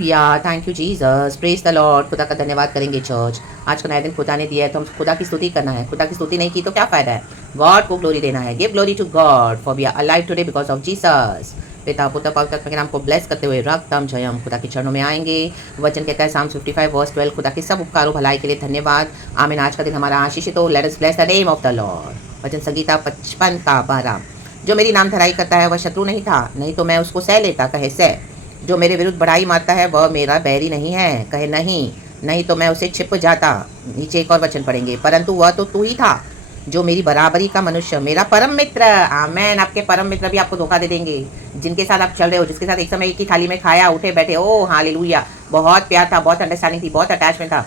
Hallelujah, thank you Jesus, praise the Lord. खुदा का धन्यवाद करेंगे चर्च। आज का नया दिन खुदा ने दिया है तो हम खुदा की स्तुति करना है। खुदा की स्तुति नहीं की तो क्या फ़ायदा है। गॉड को ग्लोरी देना है। Give glory to God for we are alive today because of Jesus. पिता पुत्र पवित्र आत्मा के नाम को ब्लेस करते हुए रक्तम जयम खुदा के चरणों में आएंगे। वचन कहता है Psalms 55 वर्स 12, खुदा के सब उपकारों भलाई के लिए धन्यवाद। आमीन। आज का दिन हमारा आशीषित हो। Let us bless the name of the Lord. वचन संगीता 55 का 12। जो मेरी नाम धराई करता है वह शत्रु नहीं था, नहीं तो मैं उसको सह लेता, कहे सह। जो मेरे विरुद्ध बढ़ाई मारता है वह मेरा बैरी नहीं है, कहे नहीं, नहीं तो मैं उसे छिप जाता। नीचे एक और वचन पढ़ेंगे, परंतु वह तो तू ही था जो मेरी बराबरी का मनुष्य, मेरा परम मित्र। आमेन। आपके परम मित्र भी आपको धोखा दे देंगे, जिनके साथ आप चल रहे हो, जिसके साथ एक समय एक ही थाली में खाया, उठे बैठे, ओ हालेलुया, बहुत प्यार था, बहुत अंडरस्टैंडिंग थी, बहुत अटैचमेंट था।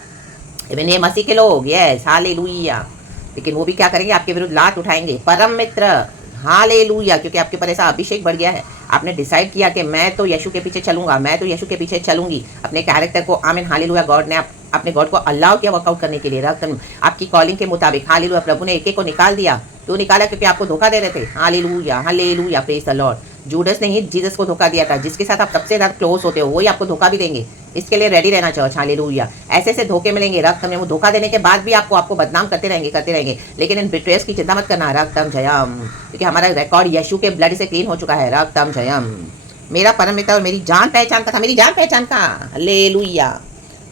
इवन ये मसीह के लोग, यस हालेलुया, लेकिन वो भी क्या करेंगे, आपके विरुद्ध लात उठाएंगे। परम मित्र, हालेलुया, क्योंकि आपके पर ऐसा अभिषेक बढ़ गया है। आपने डिसाइड किया कि मैं तो यीशु के पीछे चलूंगा, मैं तो यीशु के पीछे चलूंगी। अपने कैरेक्टर को, आमीन हालेलुया, गॉड ने अपने गॉड को अलाउ किया वर्कआउट करने के लिए। आपकी कॉलिंग के मुताबिक हालेलुया, प्रभु ने एक एक को निकाल दिया। क्यों निकाला? क्योंकि आपको धोखा दे रहे थे। Hallelujah hallelujah, praise the Lord. Judas ने ही जीसस को धोखा दिया था। जिसके साथ आप सबसे ज़्यादा क्लोज होते हो वही आपको धोखा भी देंगे। इसके लिए रेडी रहना चर्च। हालेलुया। ऐसे ऐसे धोखे मिलेंगे रक्त में, वो धोखा देने के बाद भी आपको बदनाम करते रहेंगे। लेकिन इन बिट्रेयर्स की चिंता मत करना। रक्तम जयम, क्योंकि हमारा रिकॉर्ड यीशु के ब्लड से क्लीन हो चुका है। रक्तम जयम। मेरा परम मित्र और मेरी जान पहचान का था, मेरी जान पहचान का। हालेलुया।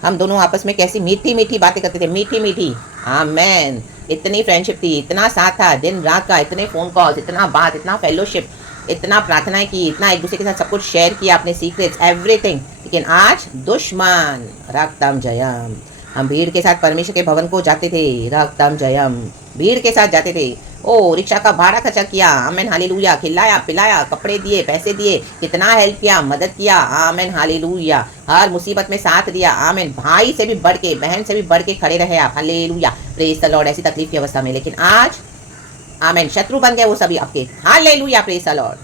हम दोनों आपस में कैसी मीठी मीठी बातें करते थे, मीठी मीठी। आमेन। इतनी फ्रेंडशिप थी, इतना साथ था दिन रात का, इतने फ़ोन कॉल्स, इतना बात, इतना फेलोशिप, इतना प्रार्थनाएं की, इतना एक दूसरे के साथ सब कुछ शेयर किया, अपने सीक्रेट्स, एवरीथिंग। लेकिन आज दुश्मन। रक्तम जयम। हम भीड़ के साथ परमेश्वर के भवन को जाते थे। रक्तम जयम। भीड़ के साथ जाते थे। ओ रिक्शा का भाड़ा खर्चा किया, आमेन हालेलुया, खिलाया पिलाया, कपड़े दिए, पैसे दिए, कितना हेल्प किया, मदद किया, आमेन हालेलुया, हर मुसीबत में साथ दिया, आमेन। भाई से भी बढ़ के, बहन से भी बढ़ के खड़े रहे आप। Hallelujah, praise the Lord. ऐसी तकलीफ की अवस्था में, लेकिन आज आमेन शत्रु बन गए वो सभी आपके। Hallelujah, praise the Lord,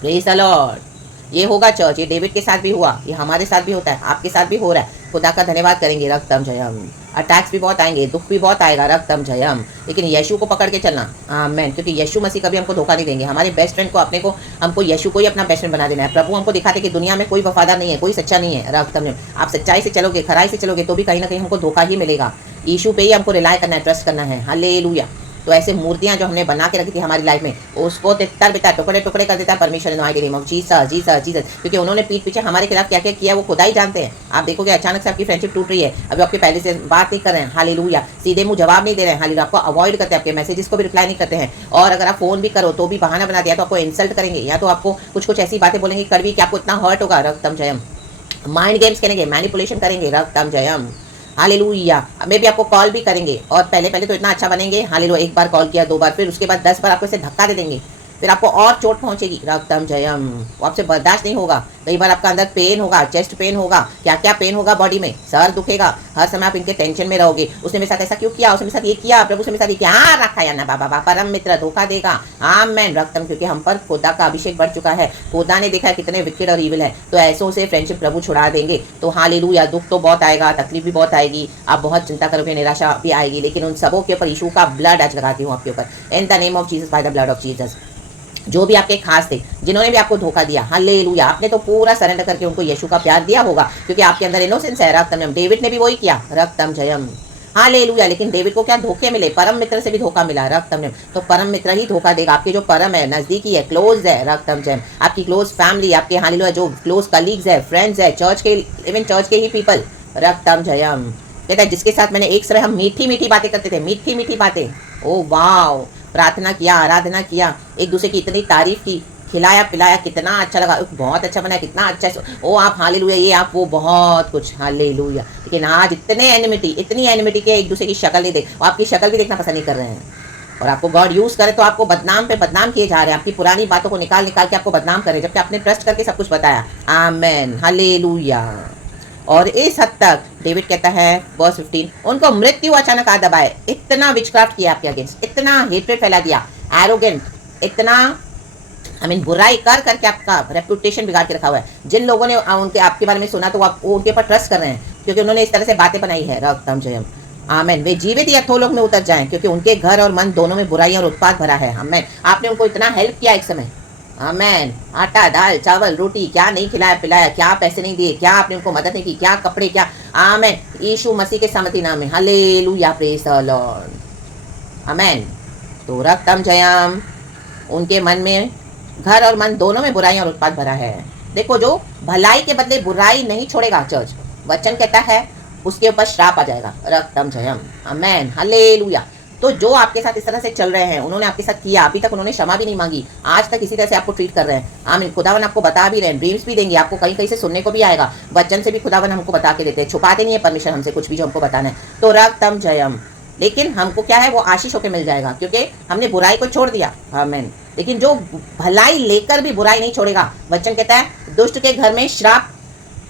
praise the Lord. ये होगा चर्च, ये डेविड के साथ भी हुआ, ये हमारे साथ भी होता है, आपके साथ भी हो रहा है। खुदा का धन्यवाद करेंगे। रक्तम जयम। अटैक्स भी बहुत आएंगे, दुख भी बहुत आएगा। रक्तम जयम। लेकिन यीशु को पकड़ के चलना। आमेन। क्योंकि यीशु मसीह कभी हमको धोखा नहीं देंगे। हमारे बेस्ट फ्रेंड को, अपने को, हमको यीशु को ही अपना बेस्ट फ्रेंड बना देना है। प्रभु हमको दिखाते कि दुनिया में कोई वफादार नहीं है, कोई सच्चा नहीं है। रक्तम जयम। आप सच्चाई से चलोगे, खराई से चलोगे तो भी कहीं ना कहीं हमको धोखा ही मिलेगा। यीशु पे ही हमको रिलाय करना है, ट्रस्ट करना है। हालेलुया। तो ऐसे मूर्तियां जो हमने बना के रखी थी हमारी लाइफ में, उसको तितर बितर टुकड़े टुकड़े कर देता है परमेश्वर in name of Jesus Jesus Jesus. क्योंकि उन्होंने पीठ पीछे हमारे खिलाफ क्या क्या किया वो खुदा ही जानते हैं। आप देखोगे अचानक से आपकी फ्रेंडशिप टूट रही है, अभी आपके पहले से बात नहीं कर रहे हैं। हालेलुया। सीधे मुंह जवाब नहीं दे रहे हैं। हालेलुया। आपको अवॉइड करते हैं, आपके मैसेजेस को भी रिप्लाई नहीं करते हैं। और अगर आप फोन भी करो तो भी बहाना बना दिया, तो आपको इंसल्ट करेंगे, या तो आपको कुछ कुछ ऐसी बातें बोलेंगे कड़वी कि आपको इतना हर्ट होगा। रक्तम जयम। माइंड गेम्स करेंगे, मैनिपुलेशन करेंगे। रक्तम जयम। हालेलुया। मे भी आपको कॉल भी करेंगे, और पहले तो इतना अच्छा बनेंगे। हालेलुया। एक बार कॉल किया, 2 बार, फिर उसके बाद 10 बार आपको इसे धक्का दे देंगे, फिर आपको और चोट पहुंचेगी। रक्तम जयम। वो आपसे बर्दाश्त नहीं होगा। कई बार आपका अंदर पेन होगा, चेस्ट पेन होगा, क्या क्या पेन होगा बॉडी में, सर दुखेगा, हर समय आप इनके टेंशन में रहोगे। उसने मेरे साथ ऐसा क्यों किया, उसने मेरे साथ ये किया, प्रभु से मेरे साथ ये क्या रखा या ना। बाबा परम मित्र धोखा देगा। आमेन। रक्तम। क्योंकि हम पर खुदा का अभिषेक बढ़ चुका है। खुदा ने देखा है कितने विकेट और ईविल है, तो ऐसों से फ्रेंडशिप प्रभु छुड़ा देंगे। तो हालेलुया। दुख तो बहुत आएगा, तकलीफ भी बहुत आएगी, आप बहुत चिंता करोगे, निराशा भी आएगी, लेकिन उन सबों के ऊपर यीशु का ब्लड आज लगाती हूँ आपके ऊपर, in the name of Jesus, bye the blood of Jesus. जो भी आपके खास थे, जिन्होंने भी आपको धोखा दिया, हालेलुया, आपने तो पूरा सरेंडर करके उनको यीशु का प्यार दिया होगा, क्योंकि आपके अंदर इनोसेंस है। रक्तम जयम। डेविड ने भी वही किया। रक्तम जयम। हालेलुया। लेकिन डेविड को क्या धोखे मिले, परम मित्र से भी धोखा मिला। रक्तम जयम। तो परम मित्र ही धोखा देगा। आपके जो परम है, नजदीकी है, क्लोज है, रक्तम जयम, आपकी क्लोज फैमिली, आपके हालेलुया जो क्लोज कलीग्स है, फ्रेंड्स है, चर्च के, इवन चर्च के ही पीपल। रक्तम जयम। कहता है जिसके साथ मैंने एक समय हम मीठी मीठी बातें करते थे, मीठी मीठी बातें, ओ वाओ, प्रार्थना किया, आराधना किया, एक दूसरे की इतनी तारीफ की, खिलाया पिलाया, कितना अच्छा लगा, बहुत अच्छा बना, कितना अच्छा है, ओ आप हालेलुया, ये आप वो, बहुत कुछ। हालेलुया। लेकिन आज इतनी एनिमिटी के एक दूसरे की शक्ल नहीं देख, और आपकी शक्ल भी देखना पसंद नहीं कर रहे हैं, और आपको गॉड यूज करे तो आपको बदनाम पे बदनाम किए जा रहे हैं। आपकी पुरानी बातों को निकाल के आपको बदनाम करे, जबकि आपने ट्रस्ट करके सब कुछ बताया। आमेन। हालेलुया। और इस हद तक डेविड कहता है वर्स 15, उनको मृत्यु अचानक आ दबाए। इतना विचक्राफ्ट किया आपके अगेंस्ट, इतना हेट्रेड फैला दिया, एरोगेंट, इतना बुराई कर करके आपका रेपुटेशन बिगाड़ के रखा हुआ है। जिन लोगों ने उनके आपके बारे में सुना तो वो उनके ऊपर ट्रस्ट कर रहे हैं, क्योंकि उन्होंने इस तरह से बातें बनाई है। रक्तम जयम। आमेन। वे जीवित या अधोलोक में उतर जाएं, क्योंकि उनके घर और मन दोनों में बुराई और उत्पाद भरा है। आमेन। आपने उनको इतना हेल्प किया एक समय, आमेन। आटा दाल चावल रोटी क्या नहीं खिलाया पिलाया, क्या पैसे नहीं दिए, क्या आपने उनको मदद नहीं की, क्या कपड़े क्या। आमेन। यीशु मसीह के समर्थी नाम में हालेलुया, प्रेज द लॉर्ड। आमेन। तो रक्तम जयम, उनके मन में, घर और मन दोनों में बुराई और उत्पाद भरा है। देखो, जो भलाई के बदले बुराई नहीं छोड़ेगा, चर्च वचन कहता है उसके ऊपर श्राप आ जाएगा। रक्तम जयम, आमेन, हालेलुया। तो जो आपके साथ इस तरह से चल रहे हैं, उन्होंने आपके साथ किया, अभी तक उन्होंने क्षमा भी नहीं मांगी, आज तक इसी तरह से आपको ट्रीट कर रहे हैं, आमीन। खुदावन आपको बता भी रहे हैं, ड्रीम्स भी देंगे आपको, कहीं कहीं से सुनने को भी आएगा, वचन से भी खुदावन हमको बता के देते हैं, छुपाते नहीं है परमेश्वर हमसे कुछ भी जो हमको बताना है। तो रक्तम जयम, लेकिन हमको क्या है, वो आशीष होकर मिल जाएगा, क्योंकि हमने बुराई को छोड़ दिया, आमीन। लेकिन जो भलाई लेकर भी बुराई नहीं छोड़ेगा, वचन कहता है दुष्ट के घर में श्राप,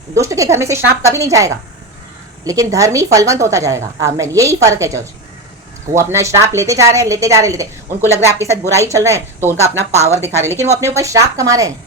दुष्ट के घर में से श्राप कभी नहीं जाएगा, लेकिन धर्मी फलवंत होता जाएगा। आमीन। यही फर्क है चर्च। वो अपना श्राप लेते जा रहे हैं, लेते जा रहे हैं, लेते, उनको लग रहा है आपके साथ बुराई चल रहे हैं तो उनका अपना पावर दिखा रहे हैं, लेकिन वो अपने ऊपर श्राप कमा रहे हैं।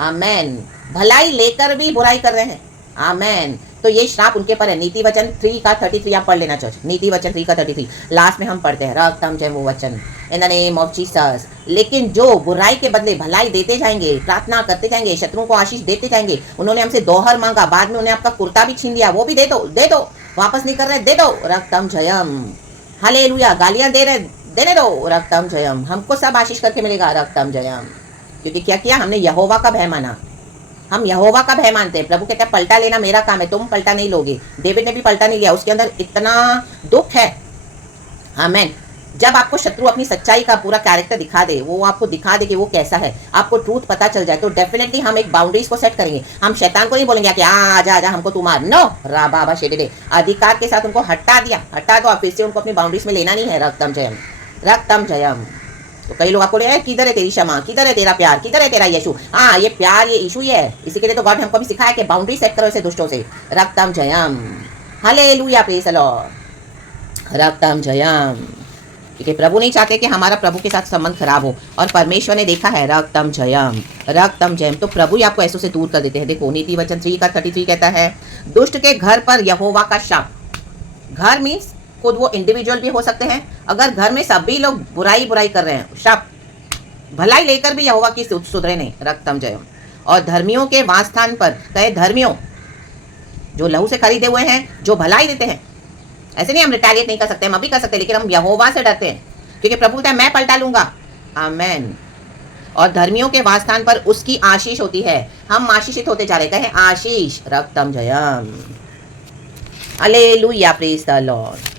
आमेन। भलाई लेकर भी बुराई कर रहे हैं। आमेन। तो ये श्राप उनके पर है। नीति वचन 3 का 33 आप पढ़ लेना चर्च। नीति वचन 3 का 33 लास्ट में हम पढ़ते हैं, रक्तम जय वो वचन, in the name of Jesus. लेकिन जो बुराई के बदले भलाई देते जाएंगे, प्रार्थना करते जाएंगे, शत्रुओं को आशीष देते जाएंगे। उन्होंने हमसे दोहर मांगा, बाद में उन्हें आपका कुर्ता भी छीन लिया, वो भी दे दो, दे दो, वापस नहीं कर रहे, दे दो, रक्तम जयम, हालेलुया। गालियां दे रहे, देने दो, रक्तम जयम। हमको सब आशीष करके मिलेगा, रक्तम जयम। क्योंकि क्या किया हमने, यहोवा का भय माना। हम यहोवा का भय मानते हैं। प्रभु कहते हैं पलटा लेना मेरा काम है, तुम पलटा नहीं लोगे। डेविड ने भी पलटा नहीं लिया, उसके अंदर इतना दुख है। आमेन। जब आपको शत्रु अपनी सच्चाई का पूरा कैरेक्टर दिखा दे, वो आपको दिखा दे कि वो कैसा है, आपको ट्रूथ पता चल जाए, तो डेफिनेटली हम एक बाउंड्रीज को सेट करेंगे। हम शैतान को नहीं बोलेंगे कि आजा आजा हमको तू मार, नो, राबा शेडे, अधिकार के साथ उनको हटा दिया, हटा दो, फिर से उनको अपनी बाउंड्रीज में लेना नहीं है। रक्तम जयम, रक्तम जयम। तो कई लोग आपको बोले किधर है तेरी क्षमा, किधर है तेरा प्यार, किधर है तेरा यीशु। हाँ, ये प्यार, ये यीशु ही है। इसी के लिए तो गॉड ने हमको भी सिखाया कि बाउंड्री सेट करो ऐसे दुष्टों से। रक्तम जयम, hallelujah, praise the Lord. रक्तम Jayam. क्योंकि प्रभु नहीं चाहते कि हमारा प्रभु के साथ संबंध खराब हो, और परमेश्वर ने देखा है। रक्तम जयम, रक्तम जयम। तो प्रभु ही आपको ऐसों से दूर कर देते हैं। देखो, नीति वचन 3 का 33 कहता है, दुष्ट के घर पर यहोवा का शाप। घर मीन्स खुद वो इंडिविजुअल भी हो सकते हैं। अगर घर में सभी लोग बुराई बुराई कर रहे हैं, शाप, भलाई लेकर भी यहोवा की सुधरे नहीं, रक्तम जयम। और धर्मियों के वासस्थान पर, कहे धर्मियों जो लहू से खरीदे हुए हैं, जो भलाई देते हैं। ऐसे नहीं हम रिटेलिएट नहीं कर सकते, हम अभी कर सकते, लेकिन हम यहोवा से डरते हैं, क्योंकि प्रभु कहता है मैं पलटा लूंगा। आमेन। और धर्मियों के वासस्थान पर उसकी आशीष होती है। हम आशीषित होते जा रहे, कहे आशीष, रक्तम जयम, हालेलुया, प्रेज द लॉर्ड।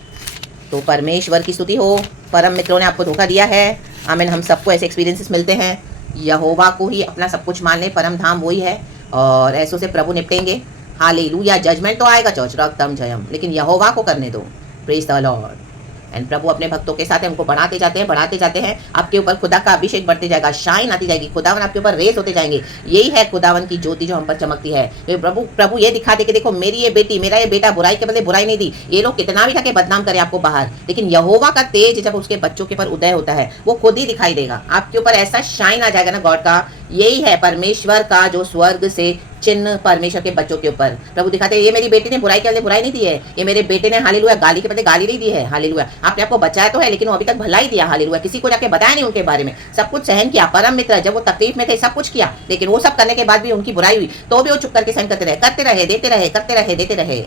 तो परमेश्वर की स्तुति हो। परम मित्रों ने आपको धोखा दिया है। आमीन। हम सबको ऐसे एक्सपीरियंसेस मिलते हैं। यहोवा को ही अपना सब कुछ मान ले, परम धाम वही है, और ऐसों से प्रभु निपटेंगे। हालेलुया। जजमेंट तो आएगा चर्च, रक्तम जयम, लेकिन यहोवा को करने दो, प्रेज द लॉर्ड। एंड प्रभु अपने भक्तों के साथ उनको बढ़ाते जाते हैं, बढ़ाते जाते हैं। आपके ऊपर खुदा का अभिषेक बढ़ते जाएगा, शाइन आती जाएगी, खुदावन आपके ऊपर रेस होते जाएंगे। यही है खुदावन की ज्योति जो हम पर चमकती है। प्रभु ये दिखाते कि देखो मेरी ये बेटी, मेरा ये बेटा बुराई के बदले बुराई नहीं दी। ये लोग कितना भी जाके बदनाम करें आपको बाहर, लेकिन यहोवा का तेज जब उसके बच्चों के ऊपर उदय होता है, वो खुद ही दिखाई देगा। आपके ऊपर ऐसा शाइन आ जाएगा ना गॉड का। यही है परमेश्वर का जो स्वर्ग से चिन्ह परमेश्वर के बच्चों के ऊपर। प्रभु दिखाते हैं ये मेरी बेटी ने बुराई के बदले बुराई नहीं दी है, ये मेरे बेटे ने हालेलुया गाली के बदले गाली नहीं दी है। हालेलुया। आपने आपको बचाया तो है, लेकिन वो अभी तक भलाई दिया। हालेलुया। किसी को जाके बताया नहीं उनके बारे में, सब कुछ सहन किया। परम मित्र जब वो तकलीफ में थे, सब कुछ किया, लेकिन वो सब करने के बाद भी उनकी बुराई हुई, तो भी वो चुप करके सहन करते रहे, करते रहे, देते रहे, करते रहे, देते रहे।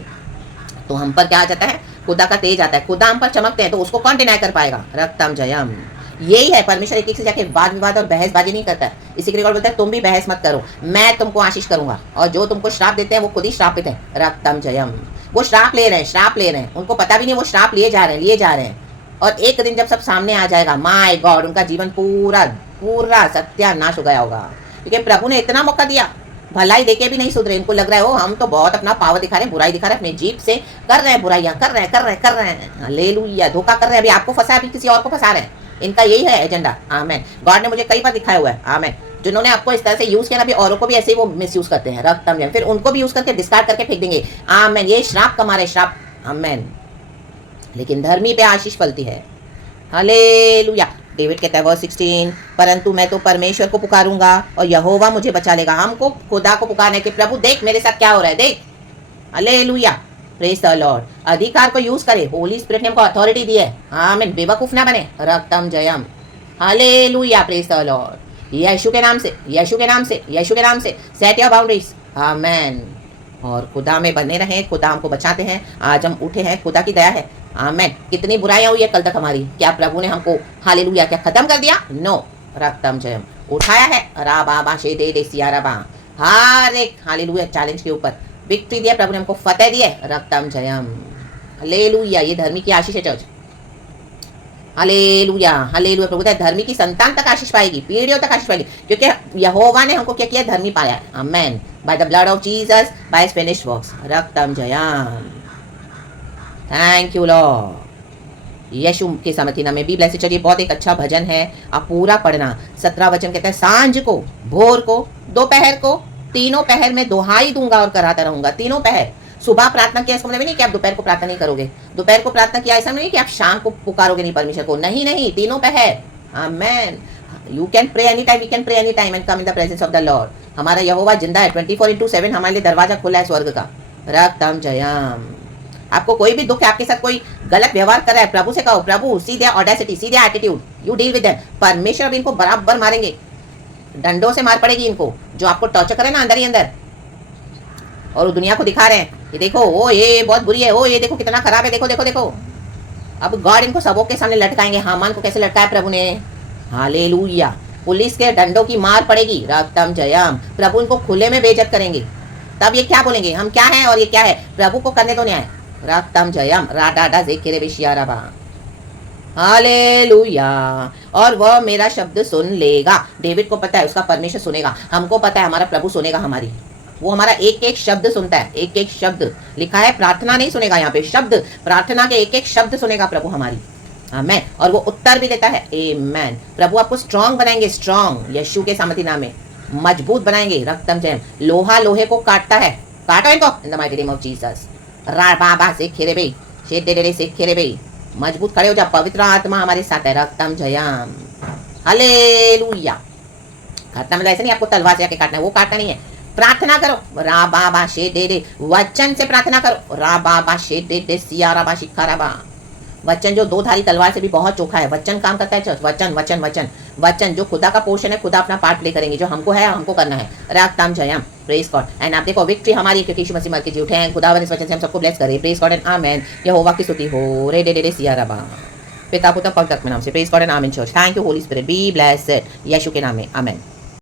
तो हम पर क्या आ जाता है, खुदा का तेज आता है। खुदा हम पर चमकते हैं तो उसको कौन डिनाई कर पाएगा। रक्तम जयम। यही है, परमेश्वर एक से जाके वाद विवाद और बहसबाजी नहीं करता है। इसी के लिए बोलता है तुम भी बहस मत करो, मैं तुमको आशीष करूंगा। और जो तुमको श्राप देते हैं वो खुद ही श्रापित है। रक्तम जयम। वो श्राप ले रहे हैं, श्राप ले रहे हैं, उनको पता भी नहीं वो श्राप लिए जा रहे हैं, लिए जा रहे हैं। और एक दिन जब सब सामने आ जाएगा, माय गॉड, उनका जीवन पूरा पूरा सत्यानाश हो गया होगा। क्योंकि प्रभु ने इतना मौका दिया, भलाई देके भी नहीं सुधरे। इनको लग रहा है हम तो बहुत अपना पावर दिखा रहे हैं, बुराई दिखा रहे हैं, अपने जीप से कर रहे हैं बुराइयां, कर रहे हैं, कर रहे हैं, कर रहे हैं। हालेलुया। धोखा कर रहे हैं, अभी आपको फंसा, अभी किसी और को फंसा रहे हैं। इनका यही है एजेंडा। आमेन। गॉड ने मुझे कई बार दिखाया हुआ है। आमेन। जिन्होंने आपको इस तरह से यूज किया ना, अभी औरों को भी ऐसे ही वो मिस यूज करते हैं। रक्तम जयम। फिर उनको भी यूज करके डिस्कार्ड करके फेंक देंगे। आमेन। ये श्राप कमारे श्राप। आमेन। लेकिन धर्मी पे आशीष फलती है। हालेलुया। डेविड कहता है वर्स 16, परंतु मैं तो परमेश्वर को पुकारूंगा और यहोवा मुझे बचा लेगा। हमको खुदा को पुकारने के, प्रभु देख मेरे साथ क्या हो रहा है, देख। हालेलुया। Praise the Lord. अधिकार को यूज करे, होली स्पिरिट ने हमको अथॉरिटी दी है। आमीन। बेवकूफ ना बने। रक्तम जयम। Hallelujah. Praise the lord. Yeshu के नाम से, यीशु के नाम से, यीशु के नाम से सेट योर बाउंड्रीज। आमेन। और खुदा में बने रहें, खुदा हमको बचाते हैं। आज हम उठे हैं, खुदा की दया है। आमेन। कितनी बुराइयां हुई है कल तक हमारी, क्या प्रभु ने हमको हालेलुया क्या खत्म कर दिया? नो, रक्तम जयम उठाया है। रा बाबा शे दे सिया रबा, हर एक हालेलुया चैलेंज के ऊपर विक्ट्री दिया प्रभु ने, हमको फतेह दी है। रक्तम जयम हालेलुया। ये धर्मी की आशीष है चर्च। Hallelujah hallelujah. प्रभु धर्मी की संतान तक आशीष पाएगी, पीढ़ियों तक आशीष पाएगी, क्योंकि यहोवा ने हमको क्या किया? धर्मी पाया है। Amen. By the blood of Jesus, by his finished works. रक्तम जयम। Thank you lord. यीशु के समर्थीना में बी ब्लेस्ड। चलिए, बहुत एक अच्छा भजन है, आप पूरा पढ़ना। 17 वचन कहते हैं, सांझ को, भोर को, दोपहर को, तीनों पहर में दोहाई दूंगा और कराता रहूंगा। तीनों पहर, सुबह प्रार्थना किया इसका मतलब नहीं कि आप दोपहर को प्रार्थना नहीं करोगे, दोपहर को प्रार्थना किया ऐसा नहीं कि आप शाम को पुकारोगे नहीं परमेश्वर को, नहीं नहीं, तीनों पहर। Amen. You can pray any time, we can pray any time and come in the presence of the lord. हमारा यहोवा जिंदा है, 24/7 हमारे लिए दरवाजा खुला है स्वर्ग का। रक्तम जयम। आपको कोई भी दुख है, आपके साथ कोई गलत व्यवहार कर रहा है, प्रभु से कहो, प्रभु see their audacity, see their attitude, you deal with them. परमेश्वर अब इनको बराबर मारेंगे, डंडों से मार पड़ेगी इनको, जो आपको टॉर्चर करे ना अंदर ही अंदर, और वो दुनिया को दिखा रहे हैं, ये देखो, ओ ये बहुत बुरी है, ओ ये देखो कितना खराब है, देखो देखो देखो। अब गॉड इनको सबों के सामने लटकाएंगे। हामान को कैसे लटकाया प्रभु ने? हालेलुया। पुलिस के डंडों की मार पड़ेगी। रक्तम जयम। प्रभु इनको खुले में बेइज्जत करेंगे। तब ये क्या बोलेंगे? हम क्या हैं और ये क्या है? प्रभु को करने दो न्याय। रक्तम जयम। राडा जेकेरे बेशियाराबा। हालेलुया। और वह मेरा शब्द सुन लेगा। डेविड को पता है उसका परमेश्वर सुनेगा, हमको पता है हमारा प्रभु सुनेगा हमारी, वो हमारा एक एक शब्द सुनता है, एक एक शब्द। लिखा है प्रार्थना नहीं सुनेगा, यहाँ पे शब्द, प्रार्थना के एक एक शब्द सुनेगा प्रभु हमारी। आमेन। और वो उत्तर भी देता है। आमेन। प्रभु आपको स्ट्रांग बनाएंगे, स्ट्रांग यीशु के सामर्थी नाम में मजबूत बनाएंगे। रक्तम जयम। लोहा लोहे को काटता है, काटो इनको in the mighty name of Jesus. रा बाबा से खेरे बे, शेड दे से खेरे बे। मजबूत खड़े हो जा, पवित्र आत्मा हमारे साथ है। रक्तम जयम। हालेलुया। काटना मतलब ऐसे नहीं आपको तलवार से आके काटना है, वो काटना नहीं है। प्रार्थना करो। रा बाबा शे दे, वचन से प्रार्थना करो। रा बाबा शे दे सिया राबा शिखा राबा। वचन जो 2 धारी तलवार से भी बहुत चोखा है। वचन काम करता है। वचन वचन वचन वचन जो खुदा का पोर्शन है, खुदा अपना पार्ट प्ले करेंगे, जो हमको है हमको करना है। रक्तम जयम। Praise God. एंड आप देखो विक्ट्री हमारी, क्योंकि यीशु मसीह मर के जी उठे हैं। खुदावन इस वचन से हम सबको ब्लेस करे। प्रेज गॉड एंड आमेन। यहोवा की स्तुति हो। रे दे सिया राबा। पिता पुत्र पवित्र आत्मा नाम से। Praise God and amen church. Thank you holy spirit, be blessed. Yeshu के नाम में आमेन।